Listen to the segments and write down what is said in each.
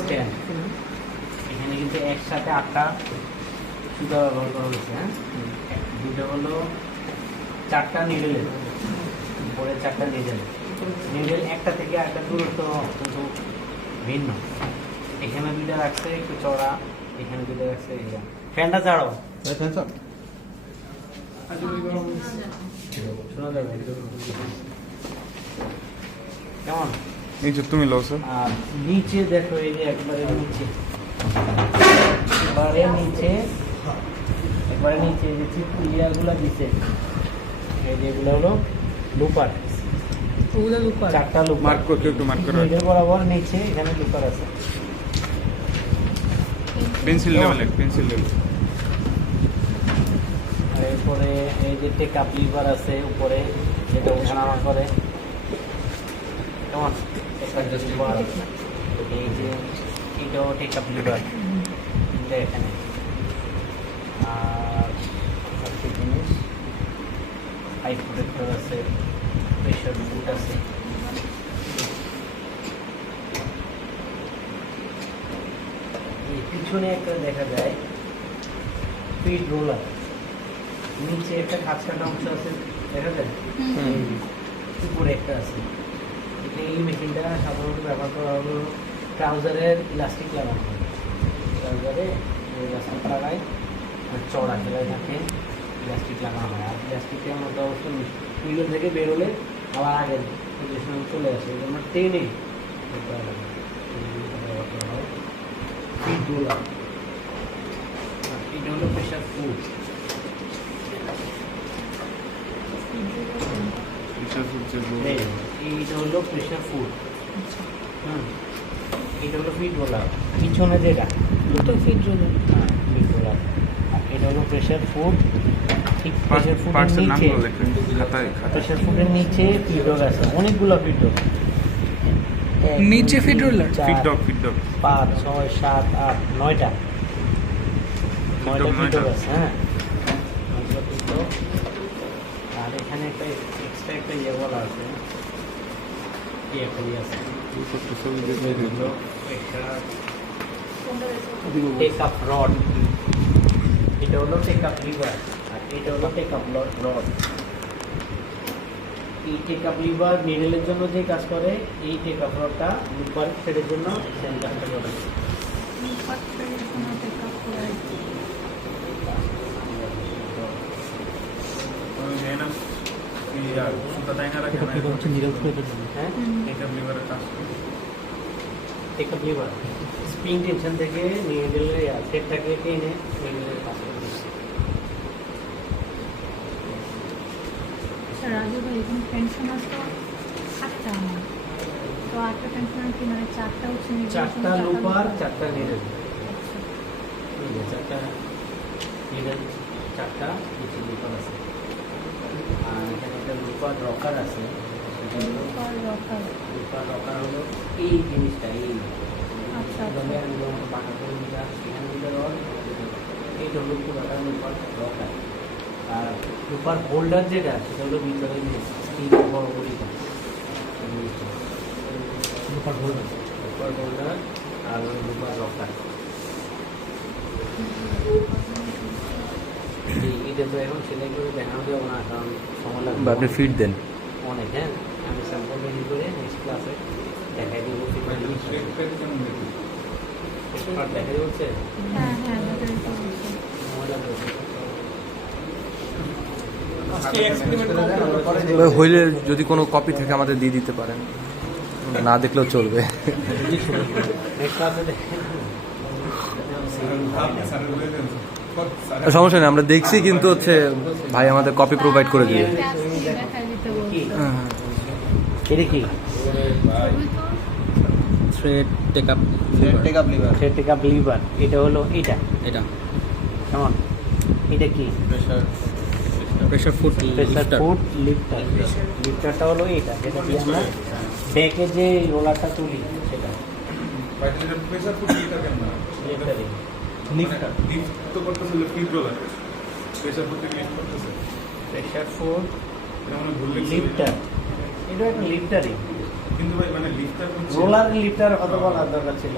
Stand. এখানে কিন্তু একসাথে 8টা সুতা ব্যবহার করা হয়েছে। হ্যাঁ, দুটো হলো 4টা নিডেলের, উপরে 4টা নিডেল। নিডেল একটা থেকে একটা দূরত্ব কিন্তু ভিন্ন। এখানে দুইটা রাখছে একটু চড়া, এখানে দুইটা রাখছে এটা। ফ্যানটা ছাড়ো, শোনা যাবে কেমন? এই যে তুমি লও স্যার। আর নিচে দেখো, এই যে একবারে নিচে, একবারে নিচে এই যে ইয়ারগুলো দিছে, এই যে এগুলো হলো লুপার। 4টা লুপ মার্ক করতে একটু মার্ক করো। এর বরাবর নিচে এখানে লুপার আছে। Pencil level, pencil level. আর এরপরে এই যে টেক আপ লিভার আছে উপরে, যেটা ওঠানামা করে। কেমন? এই যে এটাও টেক আপ লিভার, এটা এখানে। আর একটা জিনিস, হাই প্রোটেক্টর আছে, প্রেশার বুট আছে। এই পিছনে একটা দেখা যায় ফিড রোলার, নিচে একটা খাঁজ কাটা অংশ আছে, দেখা যায় উপরে একটা আছে। এই মেশিনটা সাধারণত ব্যবহার করা হলো ট্রাউজারের ইলাস্টিক লাগানো হয়। ট্রাউজারে ইলাস্টিক লাগায়, চড়া খেলায় থাকে ইলাস্টিক লাগানো হয়। আর ইলাস্টিকের মতো অবস্থা মিডল থেকে বেরোলে আবার আগের পজিশনে চলে আসে, এই জন্য টেনে ব্যবহার করা হয়। ফিড রোলার, এটা হলো প্রেশার ফুড। এইটা হলো প্রেশার ফুড। এটা হলো ফিড রোলার, পিছনে যেটা ফিড রোলার। হ্যাঁ, ফিড রোলার। আর এটা হলো প্রেশার ফুড। ঠিক প্রেশার ফুডের নিচে, প্রেশার ফুডের নিচে ফিডডগ আছে, অনেকগুলো ফিডডগ। নিচে ফিড রোলার, ফিডডগ 5, 6, 7, 8, 9টা ফিডডগ আছে। হ্যাঁ, 9টা ফিডডগ। আর এখানে একটা এক্সট্রা একটা ইয়ে বলা আছে, একটা ইয়ে আছে, টেক আপ রড। এটা হলো টেক আপ লিভার, আর এটা হলো টেক আপ রড। এই টেক আপ লিভার নিডেলের জন্য যে কাজ করে, এই টেক আপ রডটা লুপার থ্রেডের জন্য সেম কাজটা করে। Take up lever spring tension থেকে নিডেলের থ্রেডটাকে টেনে নিডেলের কাজ করে। রাজু ভাই, এখানে পেনশন আসতো 8টা, তো 8টা পেনশন কি মানে 4টা হচ্ছে 4টা লুপার, 4টা নিডেল। 4টা নিডেল, 4টা নিচে লুপার আছে। আর এখানে একটা লুপার রকার আছে। লুপার রকার হলো এই জিনিসটা, এই বাঁকা করে দিটা, এখানে দিতে রড, এইটা হলো পুরোটা লুপার রকার। আর লুপার হোল্ডার যেটা, সেটা হলো ভিতরে বড় বড়িটা, লুপার হোল্ডার আর লুপার রকার। এটা তো এখন সেলাই করে দেখানো যাবে না, কারণ সময় লাগবে। আপনি ফিড দেন অনেক। হ্যাঁ, আমি স্যাম্পল রেডি করে নেক্সট ক্লাসে দেখাই দিব। দেখা যাচ্ছে সময় লাগবে। হইলে যদি কোনো কপি থেকে আমাদের দিয়ে দিতে পারেন, না দেখলেও চলবে। নেক্সট ক্লাসে সমস্যা নেই, আমরা দেখছি, কিন্তু হচ্ছে ভাই আমাদের কপি প্রোভাইড করে দিবে। এটা কি? Thread take up lever. এটা হলো এটা কেমন? এটা কি? প্রেসার ফুড লিফটারটা হলো এটা, যেটা দিয়ে আমরা ব্যাকে যে রোলারটা তুলি সেটা। প্রেসার ফুড লিফটার, এটা একটা লিফটারই। কিন্তু ভাই মানে লিফটার হচ্ছে রোলার লিফটার কত বলার দরকার ছিল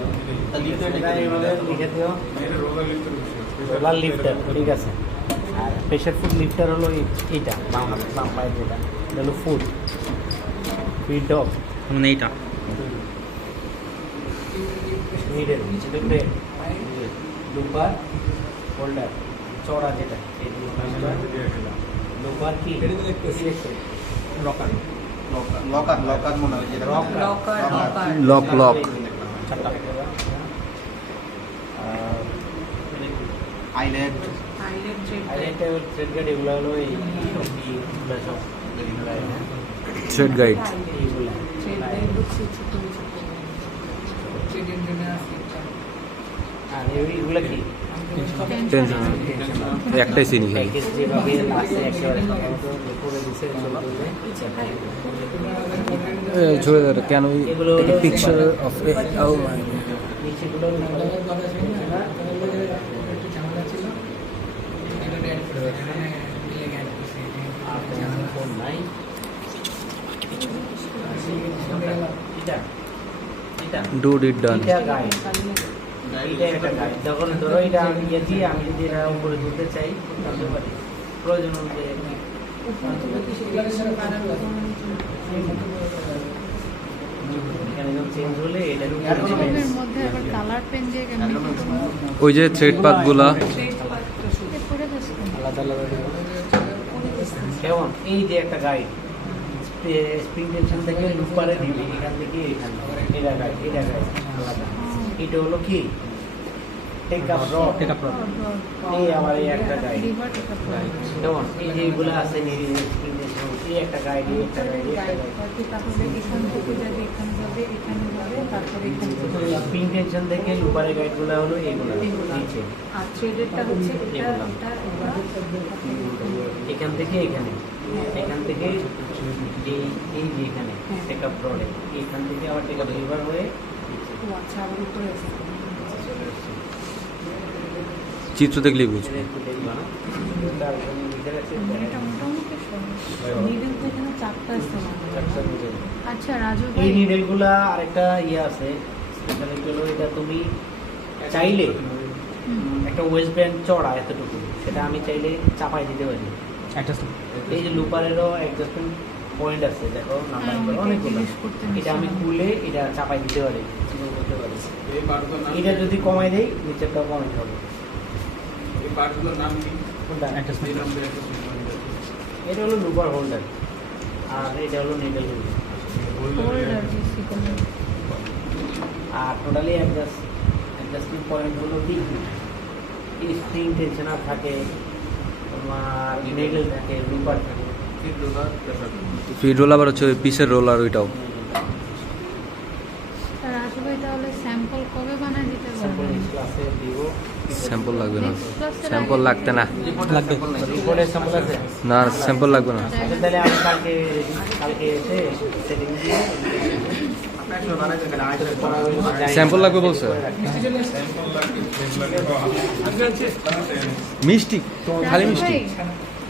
এটা এইভাবে লিখে দিও রোলার লিফটার ঠিক আছে আর প্রেশার ফুড লিফটার হলো এইটা বাম হাত বাম পায়ে যেটা এটা হলো ফুড ফিড ডগ মানে এইটা মিডল দুটো লুপার হোল্ডার চড়া যেটা এই লুপার কি রকার লকার মনে হয় যেটা লক লক চারটা আইল্যান্ড আইল্যান্ড থ্রেড গার্ড এগুলো হলো এই সব থ্রেড গাইড এইগুলো আর এইগুলো কি টেনশন একটাই চিনি খাই প্যাকেজ যেভাবে লাস্টে একেবারে করে দিছে ছড়ে দেয় কেন এগুলো হলো পিকচার অফ নিচেগুলো ফোন নাই এটা এটা ডু ইট ডান এটা গাইড এইটা একটা গাইড যখন ধরো এটা আমি গেছি আমি যদি এটা উপরে তুলতে চাই তাহলে পারি প্রয়োজন অনুযায়ী এখানে যখন চেঞ্জ হলে এটা গরমের মধ্যে আবার কালার পেন দিয়ে কেমন ওই যে থ্রেড পাতগুলা পরে যাচ্ছে আলাদা আলাদা কেমন এই যে একটা গাইড স্প্রিং টেনশন থেকে লুপারে দিবি এখান থেকে এখানে এটা গাইড আলাদা এটা হলো কি টেক আপ রড এই আবার এই একটা গাইড কেমন এই যে এগুলো আছে স্প্রিং টেনশন এই একটা গাইড এই একটা গাইড তাহলে এখান থেকে যাবে এখানে যাবে এখানে যাবে তারপরে এখানে যাবে স্প্রিং টেনশন থেকে লুপারের গাইডগুলো হলো এইগুলো নিচে আর থ্রেডেরটা হচ্ছে এটা এখান থেকে এখানে এখান থেকে এই এই যে এখানে টেক আপ রডে এখান থেকে আবার টেক আপ লিভার হয়ে আচ্ছা আবার উপরে আছে চিত্র দেখলেই বুঝবে একটু দেখবা না তার জন্য লিখে রাখছি এটা মোটামুটি সহজ নিডল তো এখানে চারটা আছে আচ্ছা রাজু এই ভাই নিডেলগুলা আরেকটা ইয়ে আছে স্পেশালিটি হলো এটা তুমি চাইলে একটা ওয়েস্ট ব্যান্ড চড়া এতটুকু সেটা আমি চাইলে চাপাই দিতে পারি এই যে লুপারেরও অ্যাডজাস্টমেন্ট পয়েন্ট আছে দেখো নাম্বার হ্যাঁ, অনেকগুলো জিজ্ঞেস করতে এটা আমি নিছিলাম। খুলে এটা চাপাই দিতে পারি চিকন করতে পারি এটা যদি কমাই দেই নিচেরটাও কমাই হবে কোনটা এটা হলো লুপার হোল্ডার আর এটা হলো নিডেল হোল্ডার দিছি কোনো আর টোটালি অ্যাডজাস্টমেন্ট পয়েন্ট হলো কি এই স্প্রিং টেনশনার থাকে তোমার নেডেল থাকে লুপার থাকে ফিড রোল আবার হচ্ছে পিসের রোলার ওইটাও রাজু ভাই তাহলে স্যাম্পল কবে বানায় দিতে স্যাম্পল পারবেন ক্লাসে দিব স্যাম্পল লাগবে না Next class এর স্যাম্পল আগে- লাগতে না লাগবে রিপোর্টের স্যাম্পল আছে না স্যাম্পল লাগবে না আচ্ছা তাহলে আমি কালকে এসে সেটিং দিয়ে স্যাম্পল লাগবে বলছো মিষ্টি তোমার খালি রাজু মিষ্টি ভাই,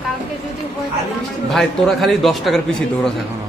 কালকে যদি হয় তাহলে আমার ভাই তোরা খালি 10 টাকার পিসি দৌড়াস এখনো